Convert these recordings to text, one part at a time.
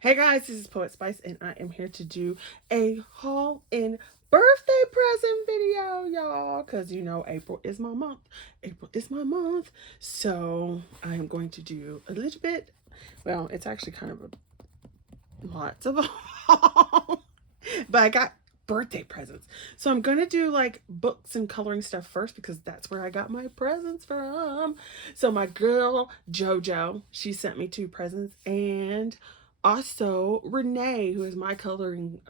Hey guys, this is Poet Spice, and I am here to do a haul in birthday present video, y'all. Because you know, April is my month. April is my month. So I'm going to do a little bit. Well, it's actually kind of lots of a haul, but I got birthday presents. So I'm going to do like books and coloring stuff first because that's where I got my presents from. So my girl JoJo, she sent me 2 presents, and also Renee, who is my coloring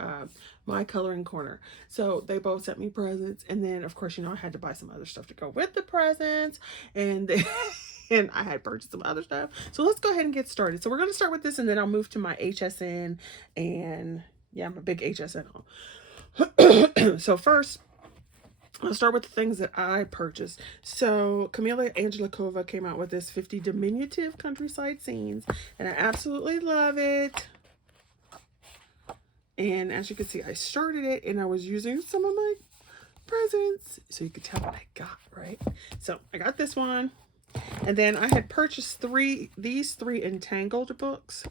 corner. So they both sent me presents, and then of course, you know, I had to buy some other stuff to go with the presents, and then and I had purchased some other stuff. So let's go ahead and get started. So we're going to start with this, and then I'll move to my HSN, and yeah, I'm a big HSN. So first, I'll start with the things that I purchased. So Camila Angelikova came out with this 50 diminutive countryside scenes, and I absolutely love it. And as you can see, I started it, and I was using some of my presents, so you could tell what I got, right? So I got this one, and then I had purchased these three Entangled books.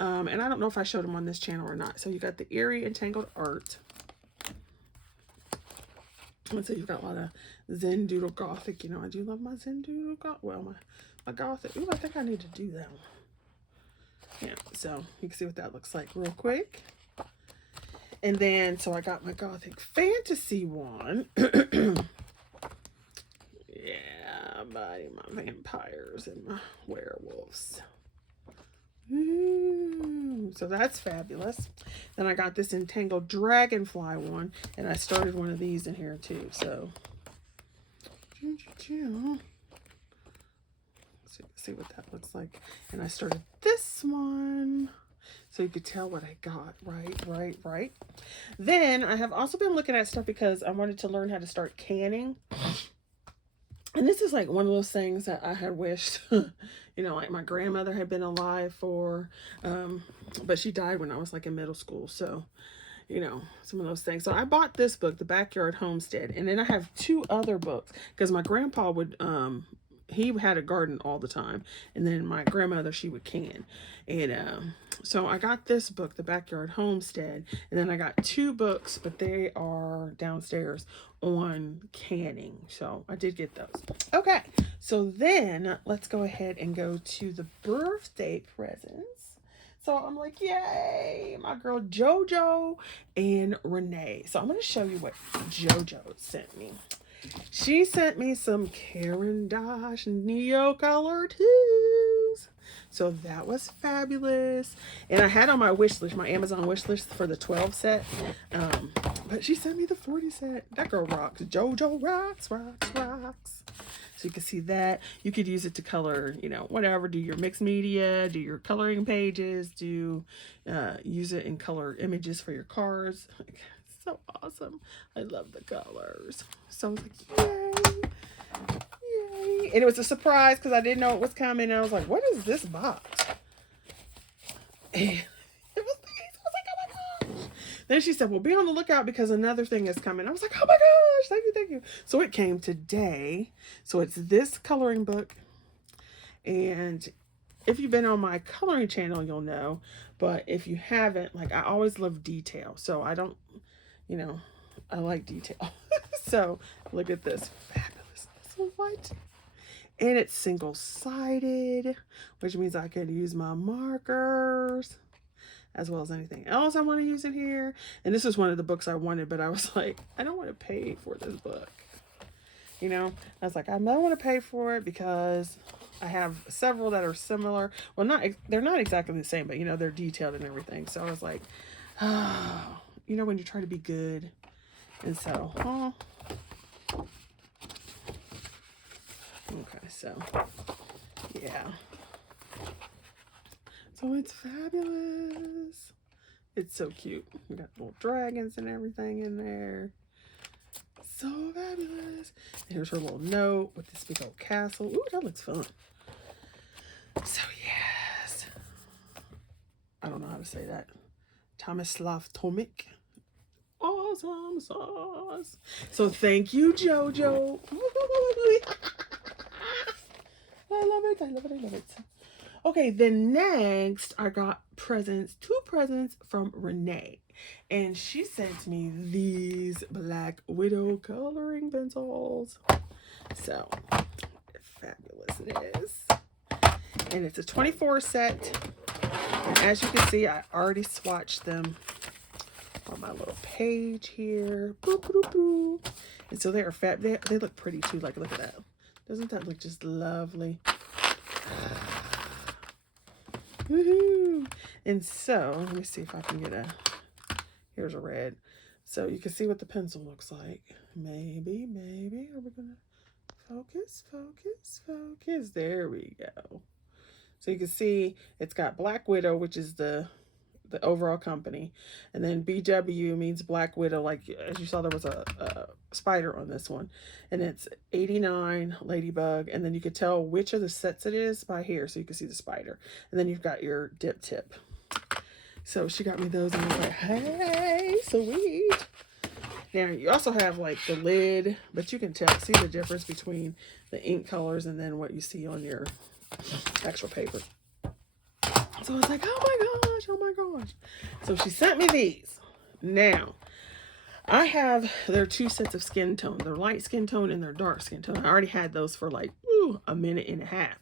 And I don't know if I showed them on this channel or not. So you got the Eerie Entangled Art. Let's say you've got a lot of Zen Doodle Gothic. You know, I do love my Zen Doodle Gothic. Well, my Gothic. Ooh, I think I need to do that one. Yeah, so you can see what that looks like real quick. And then, so I got my Gothic Fantasy one. Yeah, buddy, my vampires and my werewolves. So that's fabulous. Then I got this Entangled Dragonfly one, and I started one of these in here too. So see what that looks like. And I started this one, so you could tell what I got. Right. Then I have also been looking at stuff because I wanted to learn how to start canning. And this is like one of those things that I had wished, you know, like my grandmother had been alive for, but she died when I was like in middle school. So, you know, some of those things. So I bought this book, The Backyard Homestead. And then I have 2 other books because my grandpa would, he had a garden all the time. And then my grandmother, she would can. And so I got this book, The Backyard Homestead. And then I got 2 books, but they are downstairs on canning. So I did get those. Okay, so then let's go ahead and go to the birthday presents. So I'm like, yay, my girl JoJo and Renee. So I'm going to show you what JoJo sent me. She sent me some Caran d'Ache Neo Color 2s. So that was fabulous. And I had on my wish list, my Amazon wish list for the 12 set. But she sent me the 40 set. That girl rocks. JoJo rocks. So you can see that. You could use it to color, you know, whatever. Do your mixed media, do your coloring pages, use it in color images for your cards. So awesome. I love the colors. So I was like, yay. And it was a surprise because I didn't know it was coming. And I was like, what is this box? And it was nice. I was like, oh my gosh. Then she said, well, be on the lookout because another thing is coming. I was like, oh my gosh, thank you. So it came today. So it's this coloring book. And if you've been on my coloring channel, you'll know. But if you haven't, like, I always love detail. So I don't, you know, I like detail. So look at this fabulousness. What? And it's single-sided, which means I can use my markers as well as anything else I want to use in here. And this is one of the books I wanted, but I was like, I don't want to pay for this book. You know, I was like, I don't want to pay for it because I have several that are similar. Well, they're not exactly the same, but you know, they're detailed and everything. So I was like, oh, you know, when you try to be good. And so, oh. Okay, so, yeah. So it's fabulous. It's so cute. We got little dragons and everything in there. So fabulous. And here's her little note with this big old castle. Ooh, that looks fun. So, yes. I don't know how to say that. Tomislav Tomic. Awesome sauce. So thank you, JoJo. I love it. Okay, then next I got presents, 2 presents from Renee. And she sent me these Black Widow coloring pencils. So, fabulous it is. And it's a 24 set. And as you can see, I already swatched them on my little page here. Boop, boop, boop. And so they are fab. They look pretty too. Like, look at that. Doesn't that look just lovely? Woohoo! And so, let me see if I can get a, here's a red. So you can see what the pencil looks like. Maybe. Are we gonna focus? There we go. So you can see it's got Black Widow, which is the overall company. And then BW means Black Widow. Like, as you saw, there was a spider on this one. And it's 89 Ladybug. And then you could tell which of the sets it is by here. So you can see the spider. And then you've got your dip tip. So she got me those. And I was like, hey, sweet. Now, you also have, like, the lid. But you can see the difference between the ink colors and then what you see on your actual paper. So I was like, oh my gosh. So she sent me these. Now, there are 2 sets of skin tone. They're light skin tone and they're dark skin tone. I already had those for like, a minute and a half.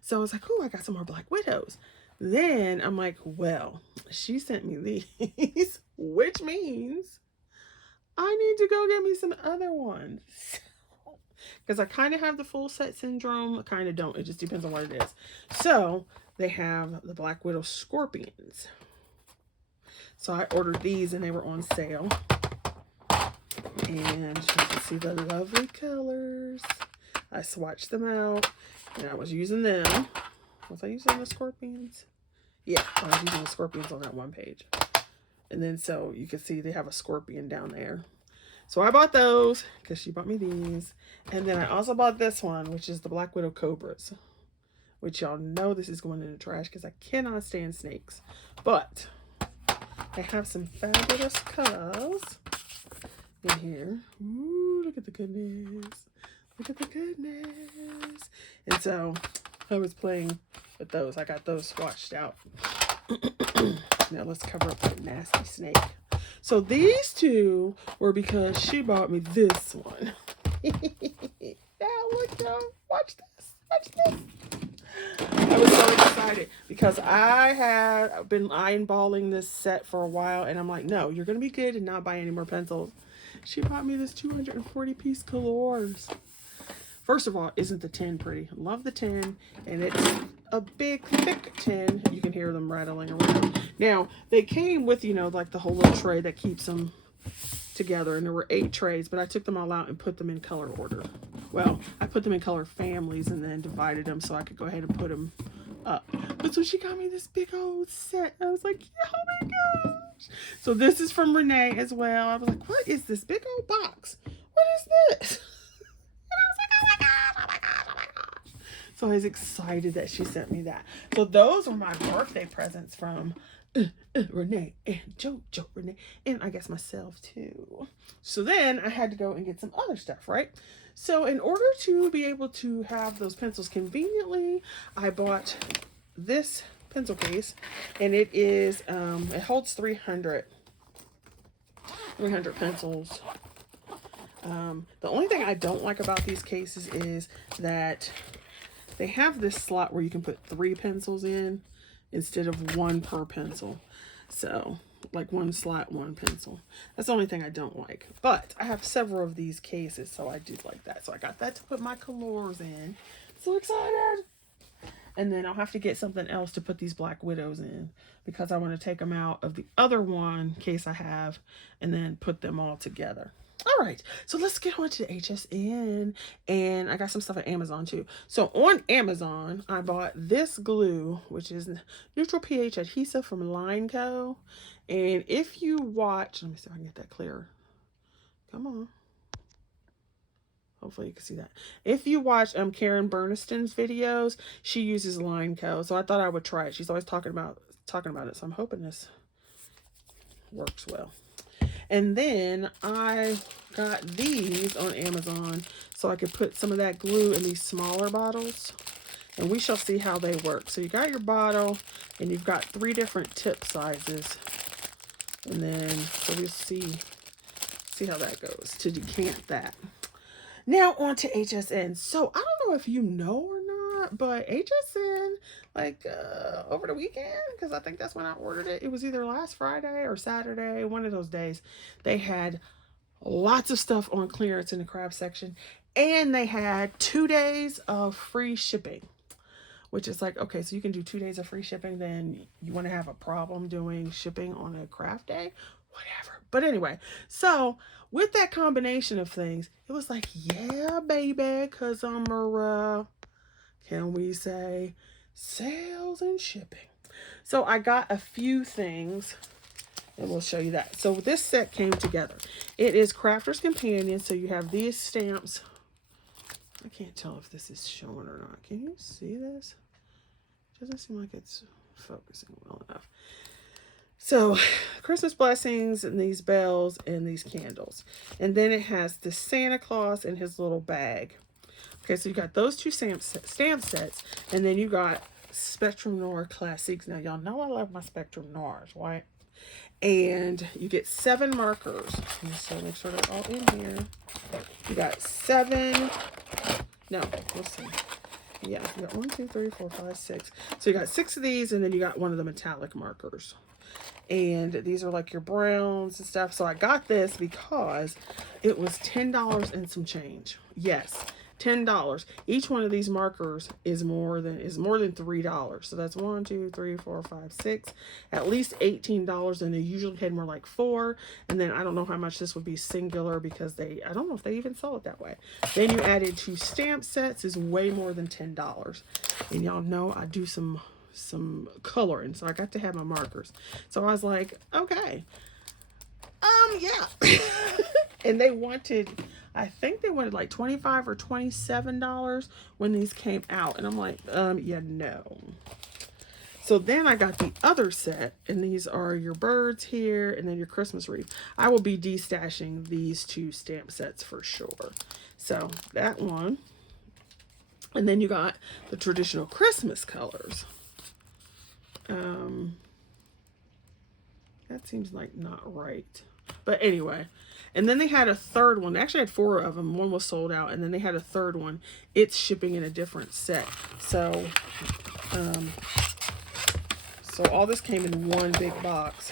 So I was like, I got some more Black Widows. Then I'm like, well, she sent me these, which means I need to go get me some other ones. Because I kind of have the full set syndrome. I kind of don't. It just depends on what it is. So they have the Black Widow Scorpions. So I ordered these and they were on sale. And you can see the lovely colors. I swatched them out and I was using them. Was I using the Scorpions? Yeah, I was using the Scorpions on that one page. And then so you can see they have a scorpion down there. So I bought those because she bought me these. And then I also bought this one, which is the Black Widow Cobras. Which y'all know this is going in the trash because I cannot stand snakes. But I have some fabulous colors in here. Ooh, look at the goodness. Look at the goodness. And so I was playing with those. I got those swatched out. Now let's cover up that nasty snake. So these 2 were because she bought me this one. Now look, y'all. Watch this. I was so excited because I had been eyeballing this set for a while and I'm like, no, you're going to be good and not buy any more pencils. She bought me this 240-piece colors. First of all, isn't the tin pretty? Love the tin. And it's a big, thick tin. You can hear them rattling around. Now, they came with, like the whole little tray that keeps them together. And there were 8 trays, but I took them all out and put them in color order. Well, I put them in color families and then divided them so I could go ahead and put them up. But so she got me this big old set. I was like, oh my gosh. So this is from Renee as well. I was like, what is this big old box? What is this? So I was excited that she sent me that. So those were my birthday presents from Renee and Jojo Renee. And I guess myself too. So then I had to go and get some other stuff, right? So in order to be able to have those pencils conveniently, I bought this pencil case. And it is, it holds 300 pencils. The only thing I don't like about these cases is that they have this slot where you can put 3 pencils in instead of 1 per pencil. So, like 1 slot, 1 pencil. That's the only thing I don't like. But I have several of these cases, so I do like that. So I got that to put my colors in. So excited! And then I'll have to get something else to put these Black Widows in because I want to take them out of the other one case I have and then put them all together. All right, so let's get on to the HSN, and I got some stuff at Amazon too. So on Amazon, I bought this glue, which is neutral pH adhesive from Line Co. And if you watch, let me see if I can get that clearer. Come on. Hopefully you can see that. If you watch Karen Berniston's videos, she uses Line Co. So I thought I would try it. She's always talking about it. So I'm hoping this works well. And then I got these on Amazon so I could put some of that glue in these smaller bottles. and we shall see how they work. So you got your bottle, and you've got 3 different tip sizes. And then, so we'll see how that goes to decant that. Now on to HSN. So I don't know if you know or not, but HSN, like over the weekend, because I think that's when I ordered it. It was either last Friday or Saturday, one of those days. They had lots of stuff on clearance in the craft section, and they had 2 days of free shipping, which is like, okay, so you can do 2 days of free shipping, then you want to have a problem doing shipping on a craft day, whatever. But anyway, so with that combination of things, it was like, yeah, baby, because can we say sales and shipping? So I got a few things, and we'll show you that. So this set came together. It is Crafter's Companion. So you have these stamps. I can't tell if this is showing or not. Can you see this? Doesn't seem like it's focusing well enough. So Christmas blessings and these bells and these candles. And then it has the Santa Claus in his little bag. Okay, so you got those 2 stamp sets. And then you got Spectrum Noir Classics. Now, y'all know I love my Spectrum Noirs, right? And you get 7 markers. So make sure they're all in here. You got 7. No, we'll see. Yeah, you got 1, 2, 3, 4, 5, 6. So you got 6 of these, and then you got one of the metallic markers. And these are like your browns and stuff. So I got this because it was $10 and some change. Yes, $10. Each one of these markers is more than $3. So that's 1, 2, 3, 4, 5, 6, at least $18. And they usually had more like 4. And then I don't know how much this would be singular, because I don't know if they even sell it that way. Then you added 2 stamp sets, is way more than $10. And y'all know I do some coloring, so I got to have my markers. So I was like, okay, yeah. And they wanted, I think they wanted like $25 or $27 when these came out, and I'm like, yeah, no. So then I got the other set, and these are your birds here, and then your Christmas wreath. I will be destashing these 2 stamp sets for sure. So that one, and then you got the traditional Christmas colors. That seems like not right, but anyway. And then they had a third one. They actually had 4 of them. One was sold out, and then they had a third one. It's shipping in a different set. So so all this came in one big box,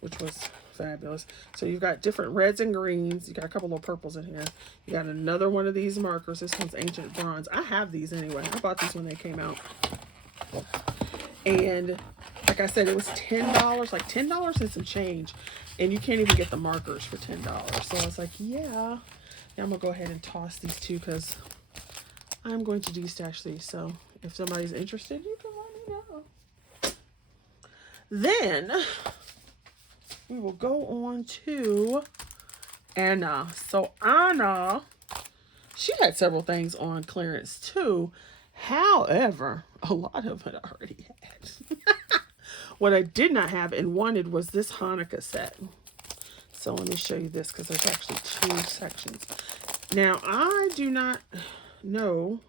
which was fabulous. So you've got different reds and greens. You got a couple of purples in here. You got another one of these markers. This one's Ancient Bronze. I have these anyway. I bought these when they came out. And like I said, it was $10, like $10 and some change, and you can't even get the markers for $10. So I was like, yeah. Now I'm gonna go ahead and toss these 2, because I'm going to destash these. So if somebody's interested, you can let me know. Then we will go on to Anna. So Anna, she had several things on clearance too. However, a lot of it I already had. What I did not have and wanted was this Hanukkah set. So let me show you this, because there's actually 2 sections. Now, I do not know,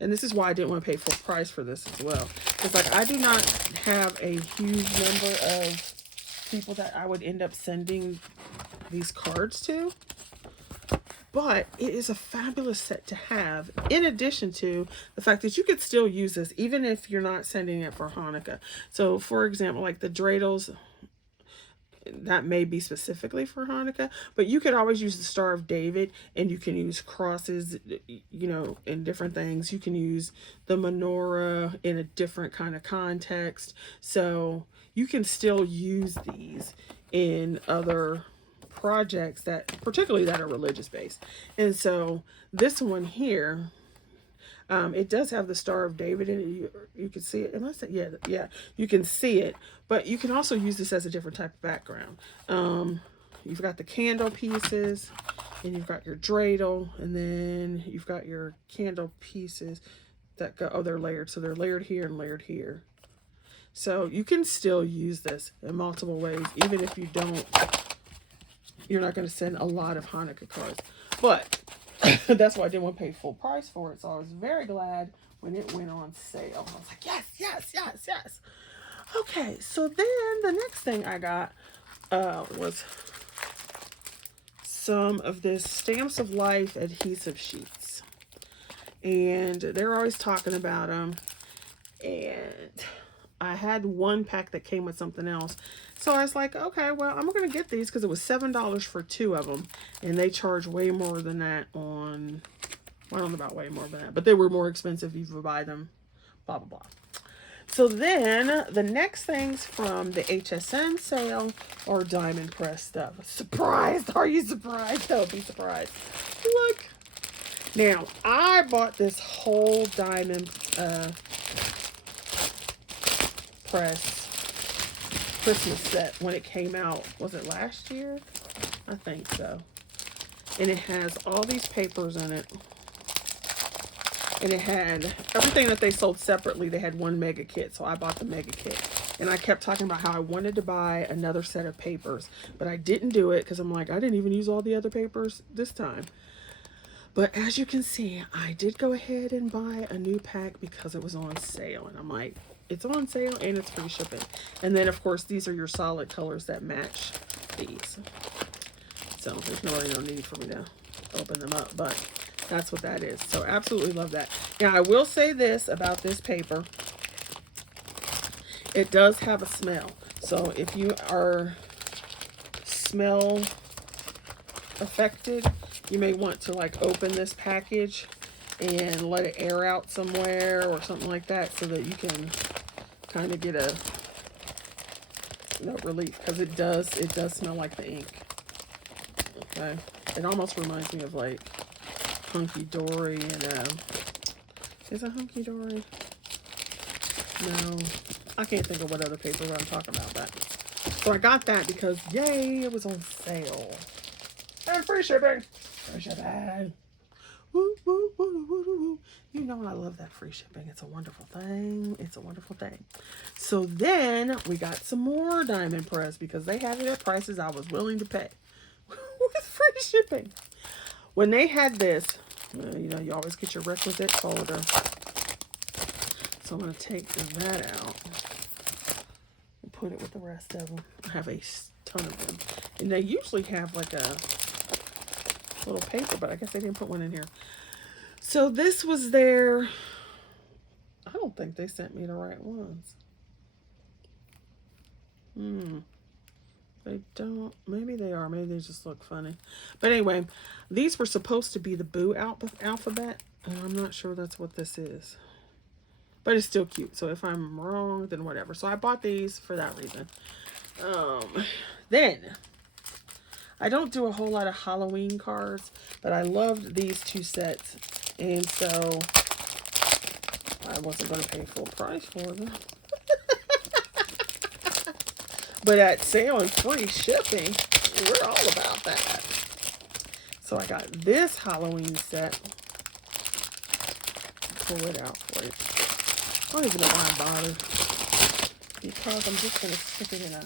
and this is why I didn't want to pay full price for this as well. It's like, I do not have a huge number of people that I would end up sending these cards to. But it is a fabulous set to have, in addition to the fact that you could still use this even if you're not sending it for Hanukkah. So, for example, like the dreidels, that may be specifically for Hanukkah, but you could always use the Star of David, and you can use crosses, you know, in different things. You can use the menorah in a different kind of context. So you can still use these in other projects that particularly that are religious based. And so this one here, it does have the Star of David in it. You can see it. Unless it, yeah, you can see it. But you can also use this as a different type of background. You've got the candle pieces, and you've got your dreidel, and then you've got your candle pieces that go. Oh, they're layered. So they're layered here and layered here. So you can still use this in multiple ways, even if you don't. You're not going to send a lot of Hanukkah cards. But That's why I didn't want to pay full price for it. So I was very glad when it went on sale. I was like, yes, yes, yes, yes. Okay, so then the next thing I got was some of this Stamps of Life adhesive sheets. And they're always talking about them. And I had one pack that came with something else. So I was like, okay, well, I'm going to get these because it was $7 for 2 of them. And they charge way more than that on, well, I don't know about way more than that, but they were more expensive if you buy them, blah, blah, blah. So then the next things from the HSN sale are diamond press stuff. Surprised? Are you surprised? Don't be surprised. Look. Now, I bought this whole diamond press Christmas set when it came out. Was it last year? I think so. And it has all these papers in it. And it had everything that they sold separately. They had one mega kit, so I bought the mega kit. And I kept talking about how I wanted to buy another set of papers, but I didn't do it because I'm like, I didn't even use all the other papers this time. But as you can see, I did go ahead and buy a new pack because it was on sale. And I'm like, it's on sale and it's free shipping. And then, of course, these are your solid colors that match these. So there's really no need for me to open them up, but that's what that is. So absolutely love that. Now, I will say this about this paper. It does have a smell. So if you are smell affected, you may want to like open this package and let it air out somewhere or something like that so that you can kind of get a relief, because it does smell like the ink. Okay, it almost reminds me of like Hunky Dory and is it Hunky Dory? No, I can't think of what other paper I'm talking about. That. So I got that because yay, it was on sale. And free shipping. Free shipping. Woo, woo, woo, woo, woo. You know I love that free shipping. It's a wonderful thing. It's a wonderful thing. So then we got some more diamond press because they had it at prices I was willing to pay with free shipping. When they had this, you know, you always get your requisite folder. So I'm going to take that out and put it with the rest of them. I have a ton of them. And they usually have like a little paper, but I guess they didn't put one in here. So this was their, I don't think they sent me the right ones. They don't, maybe they are, maybe they just look funny. But anyway, these were supposed to be the Boo alphabet, and I'm not sure that's what this is. But it's still cute, so if I'm wrong, then whatever. So I bought these for that reason. Then, I don't do a whole lot of Halloween cards, but I loved these 2 sets, and so I wasn't going to pay full price for them. But at sale and free shipping, we're all about that. So I got this Halloween set. Pull it out for you. I don't even know why I bothered, because I'm just going to stick it in a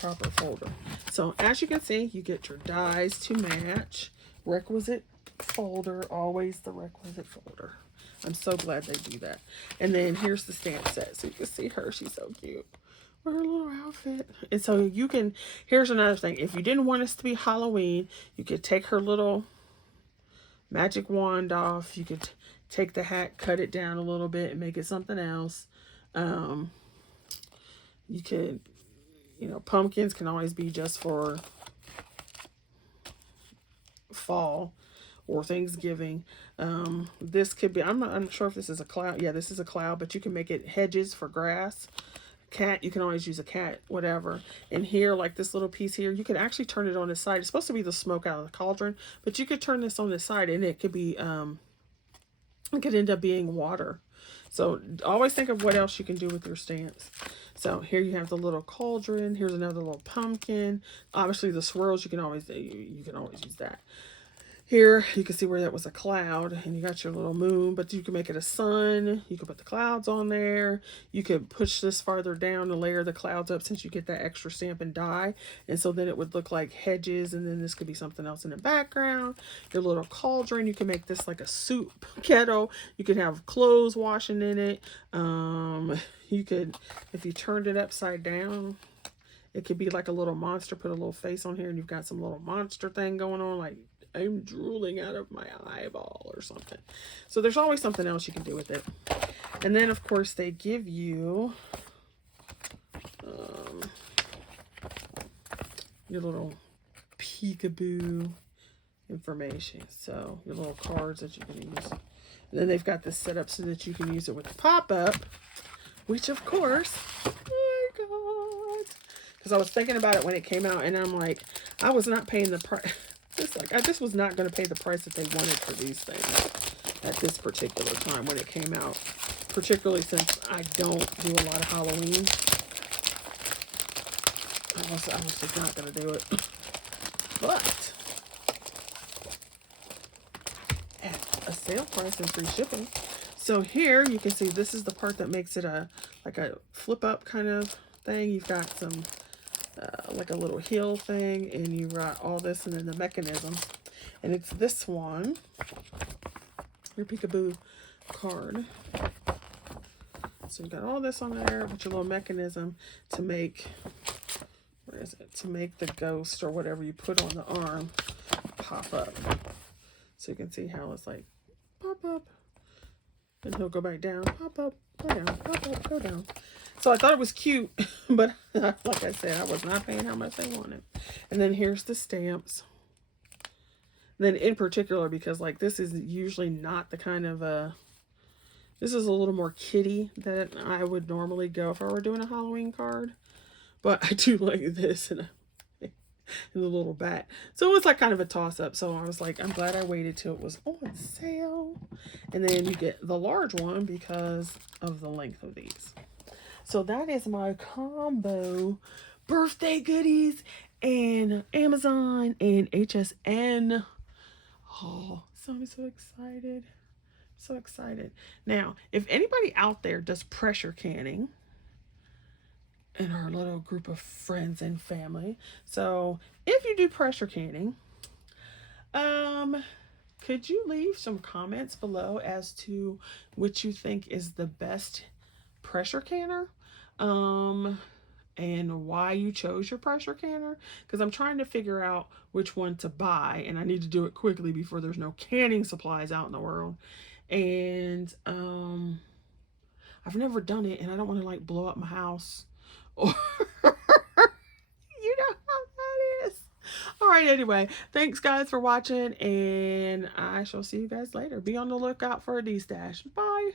proper folder. So as you can see, you get your dies to match. Requisite folder, always the requisite folder. I'm so glad they do that. And then here's the stamp set. So you can see her, she's so cute. Her little outfit. And so you can, here's another thing. If you didn't want us to be Halloween, you could take her little magic wand off. You could take the hat, cut it down a little bit and make it something else. You could, you know, pumpkins can always be just for fall or Thanksgiving. This could be, I'm sure if this is a cloud. Yeah, this is a cloud, but you can make it hedges for grass. Cat, you can always use a cat, whatever. And here, like this little piece here, you can actually turn it on the side. It's supposed to be the smoke out of the cauldron, but you could turn this on the side and it could be, it could end up being water. So always think of what else you can do with your stamps. So here you have the little cauldron. Here's another little pumpkin. Obviously the swirls, you can always use that. Here, you can see where that was a cloud, and you got your little moon, but you can make it a sun. You can put the clouds on there. You could push this farther down to layer the clouds up since you get that extra stamp and die. And so then it would look like hedges, and then this could be something else in the background. Your little cauldron, you can make this like a soup kettle. You could have clothes washing in it. You could, if you turned it upside down, it could be like a little monster. Put a little face on here, and you've got some little monster thing going on, like I'm drooling out of my eyeball or something. So there's always something else you can do with it. And then, of course, they give you your little peekaboo information. So your little cards that you can use. And then they've got this set up so that you can use it with the pop-up, which, of course, oh my God. Because I was thinking about it when it came out, and I'm like, I was not paying the price. I just was not going to pay the price that they wanted for these things at this particular time when it came out. Particularly since I don't do a lot of Halloween. I was just not going to do it. But at a sale price and free shipping. So here you can see this is the part that makes it like a flip up kind of thing. You've got some like a little heel thing, and you got all this, and then the mechanism, and it's this one, your peekaboo card. So you got all this on there with your little mechanism to make, where is it, to make the ghost or whatever you put on the arm pop up. So you can see how it's like pop up, and he'll go back down, pop up, go down, pop up, go down. So I thought it was cute, but like I said, I was not paying how much they wanted. And then here's the stamps. Then in particular, because like this is usually not the kind of, this is a little more kitty that I would normally go if I were doing a Halloween card. But I do like this and the little bat. So it was like kind of a toss up. So I was like, I'm glad I waited till it was on sale. And then you get the large one because of the length of these. So that is my combo birthday goodies and Amazon and HSN. Oh, so I'm so excited. So excited. Now, if anybody out there does pressure canning in our little group of friends and family, so if you do pressure canning, could you leave some comments below as to which you think is the best pressure canner, and why you chose your pressure canner? Because I'm trying to figure out which one to buy, and I need to do it quickly before there's no canning supplies out in the world. And I've never done it, and I don't want to like blow up my house or you know how that is. All right, anyway, thanks guys for watching, and I shall see you guys later. Be on the lookout for a D-stash. Bye.